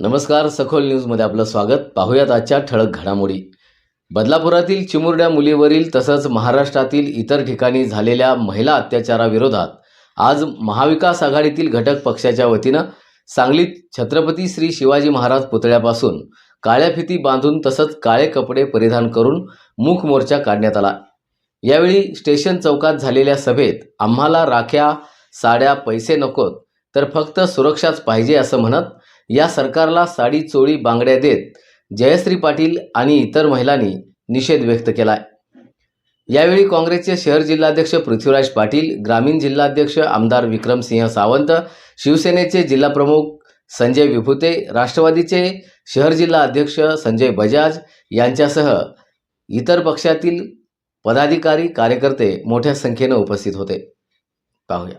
नमस्कार सखोल न्यूजमध्ये आपलं स्वागत. पाहूयात आजच्या ठळक घडामोडी. बदलापुरातील चिमुरड्या मुलीवरील तसंच महाराष्ट्रातील इतर ठिकाणी झालेल्या महिला अत्याचाराविरोधात आज महाविकास आघाडीतील घटक पक्षाच्या वतीनं सांगलीत छत्रपती श्री शिवाजी महाराज पुतळ्यापासून काळ्या फिती बांधून तसंच काळे कपडे परिधान करून मूक मोर्चा काढण्यात आला. यावेळी स्टेशन चौकात झालेल्या सभेत आम्हाला राख्या साड्या पैसे नकोत तर फक्त सुरक्षाच पाहिजे असं म्हणत या सरकारला साडी चोळी बांगड्या देत जयश्री पाटील आणि इतर महिलांनी निषेध व्यक्त केलाय. यावेळी काँग्रेसचे शहर जिल्हाध्यक्ष पृथ्वीराज पाटील ग्रामीण जिल्हाध्यक्ष आमदार विक्रमसिंह सावंत शिवसेनेचे जिल्हाप्रमुख संजय विभुते राष्ट्रवादीचे शहर जिल्हा अध्यक्ष संजय बजाज यांच्यासह इतर पक्षातील पदाधिकारी कार्यकर्ते मोठ्या संख्येनं उपस्थित होते. पाहूया.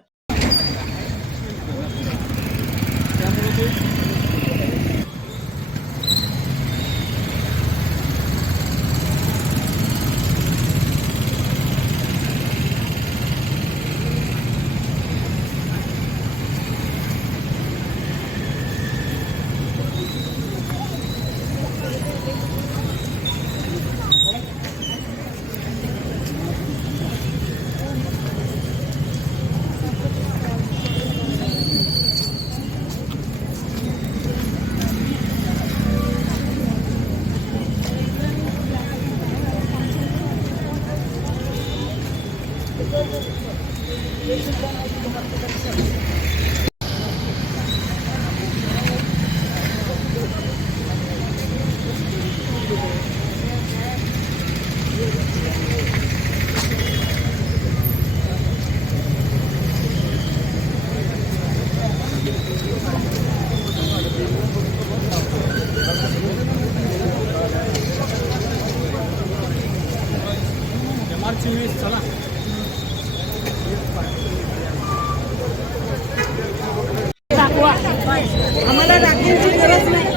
राखींची गरज नाही.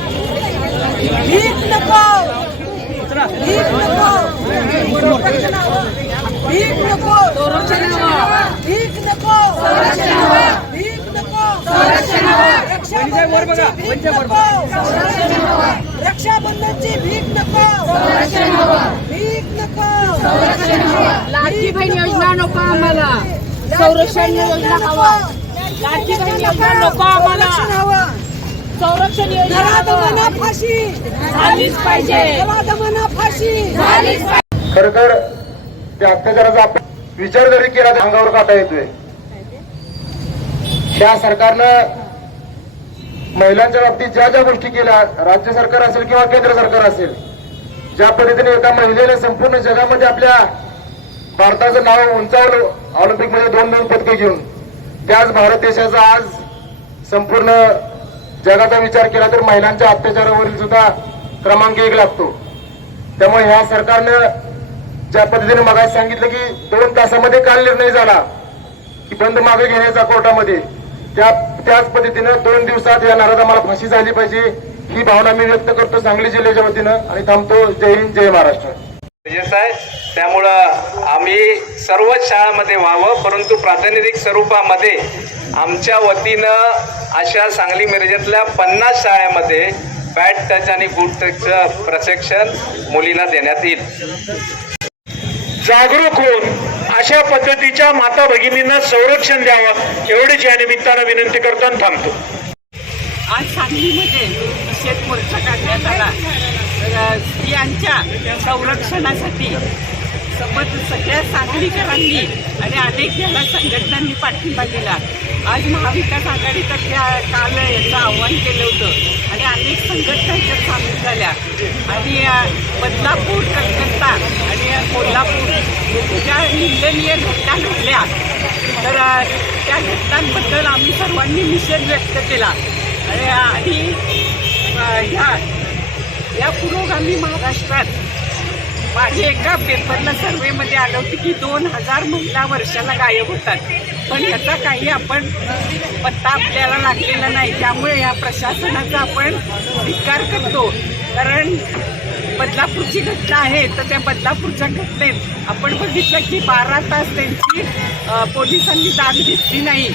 भीक नको. भीक नको. भीक नको. भीक नको. भीक नको. रक्षाबंधनची भीक नको. रक्षाबंधनची भीक नको. भीक नको. लाडकी बहीण योजना नको आम्हाला. संरक्षण योजना हवा. लाडकी बहीण योजना नको आम्हाला संरक्षण हवं संरक्षण योजना नराधमांना हवं. फाशी झालीच पाहिजे. नराधमांना फाशी झालीच पाहिजे. खर तर त्या अत्याचाराचा विचार जरी केला तर अंगावर काटा येतोय. या सरकारनं महिलांच्या बाबतीत ज्या ज्या गोष्टी केल्या राज्य सरकार असेल किंवा केंद्र सरकार असेल ज्या पद्धतीने एका महिलेने संपूर्ण जगामध्ये आपल्या भारताचं नाव उंचावलं ऑलिम्पिकमध्ये दोन दोन पदके घेऊन त्याच भारत देशाचा आज संपूर्ण जगाचा विचार केला तर महिलांच्या अत्याचारावरील सुद्धा क्रमांक एक लागतो. त्यामुळे ह्या सरकारनं ज्या पद्धतीने मगाशी सांगितलं की दोन तासामध्ये काल निर्णय झाला की बंद मागे घेण्याचा कोर्टामध्ये त्या त्याच पद्धतीनं दोन दिवसात या आम्हाला फाशी झाली पाहिजे ही भावना मी व्यक्त करतो सांगली जिल्ह्याच्या वतीनं आणि थांबतो. जय हिंद जय महाराष्ट्र. गरजेचं आहे त्यामुळं आम्ही सर्वच शाळांमध्ये व्हावं परंतु प्रातिनिधिक स्वरूपामध्ये आमच्या वतीनं अशा सांगली मिरजेतल्या पन्नास शाळेमध्ये बॅट टच आणि गुड टचचं प्रशिक्षण मुलींना देण्यात येईल. जागरूक होऊन अशा पद्धतीच्या माता भगिनींना संरक्षण द्यावं एवढीच या निमित्तानं विनंती करतो आणि थांबतो. आज सांगलीमध्ये निषेध मोर्चा काढण्यात आला. तर स्त्रियांच्या संरक्षणासाठी सगळ्या सांगलीकरांनी आणि अनेक याला संघटनांनी पाठिंबा दिला. आज महाविकास आघाडीतर्फे काल याचं आव्हान केलं होतं आणि अनेक संघटना याच्यात सामील झाल्या. आणि बदलापूर कलकत्ता आणि कोल्हापूर ज्या निंदनीय घटना घडल्या तर त्या घटनांबद्दल आम्ही सर्वांनी निषेध व्यक्त केला. आणि ह्या या पुरोगामी महाराष्ट्रात माझे एका पेपरला सर्वेमध्ये आलं होतं की दोन हजार महिला वर्षाला गायब होतात. पण याचा काही आपण पत्ता आपल्याला लागलेला नाही. त्यामुळे या प्रशासनाचा आपण धिक्कार करतो. कारण बदलापूरची घटना आहे तर त्या बदलापूरच्या घटनेत आपण बघितलं की बारा तास त्यांची पोलिसांनी दाद घेतली नाही.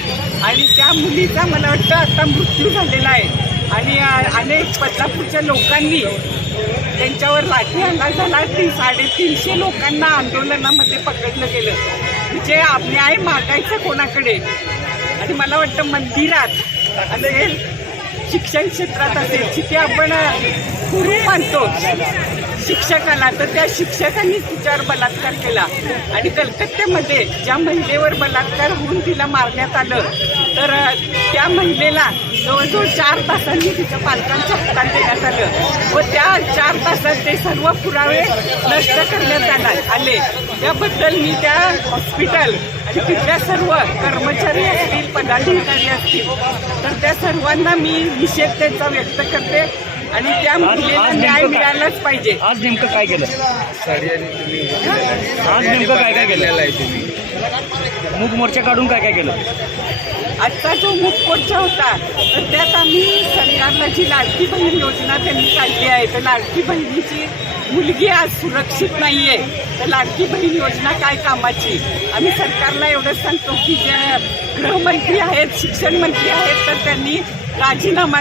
आणि त्या मुलीचा मला वाटतं आता मृत्यू झालेला आहे. आणि अनेक बदलापूरच्या लोकांनी त्यांच्यावर लाठी हल्ला झाला. ती साडेतीनशे लोकांना आंदोलनामध्ये पकडलं गेलं. म्हणजे आप- न्याय मागायचा कोणाकडे? आणि मला वाटतं मंदिरात असेल शिक्षण क्षेत्रात असेल जिथे आपण गुरु मानतो शिक्षकाला तर त्या शिक्षकांनी तिच्यावर बलात्कार केला. आणि कलकत्त्यामध्ये ज्या महिलेवर बलात्कार होऊन तिला मारण्यात आलं तर त्या महिलेला जवळजवळ चार तासांनी तिच्या पालकांच्या हातात देण्यात आलं. व त्या चार तासात ते सर्व पुरावे नष्ट करण्यात आला आले. त्याबद्दल मी त्या हॉस्पिटल आणि तिथल्या सर्व कर्मचारी असतील पदाधिकारी असतील तर त्या सर्वांना मी निषेध त्यांचा व्यक्त करते आणि त्या महिलेला न्याय मिळालाच पाहिजे. आज नेमकं काय केलं? आज नेमकं काय काय केलं? मूक मोर्चा काढून काय काय केलं? आजचा जो मूक मोर्चा होता तर त्यात आम्ही सरकारला जी लाडकी बहीण योजना त्यांनी काढली आहे तर लाडकी बहिणीची मुलगी आज सुरक्षित नाही आहे तर लाडकी बहीण योजना काय कामाची? आम्ही सरकारला एवढंच सांगतो की ज्या गृहमंत्री आहेत शिक्षण मंत्री आहेत तर त्यांनी राजीनामा